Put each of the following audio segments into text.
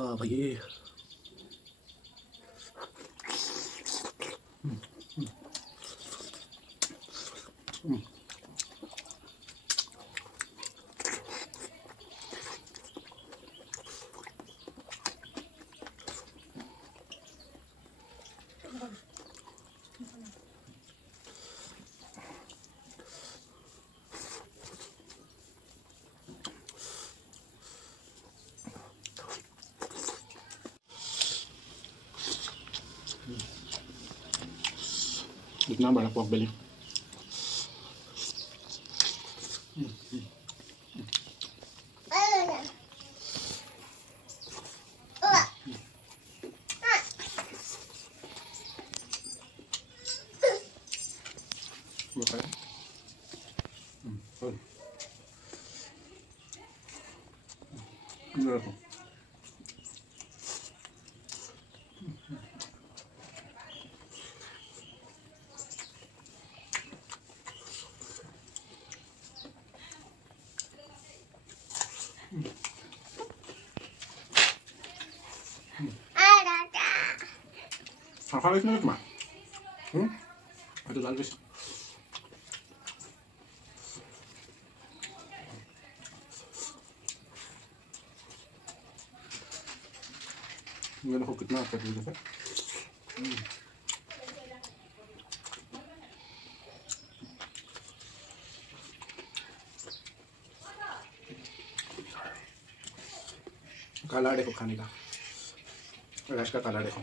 वाह भैया। इतना बड़ा पॉक बेली। Akala sini mah. Ada lagi. Ngayon ako kitna pa dito sa. काला देखो खाने का, रस का काला देखो।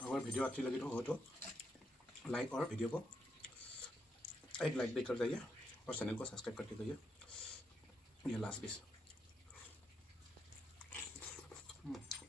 अगर वीडियो अच्छी लगी तो हो तो लाइक और वीडियो को एक लाइक देकर जाइए और चैनल को सब्सक्राइब करके जाइए। ये लास्ट पीस।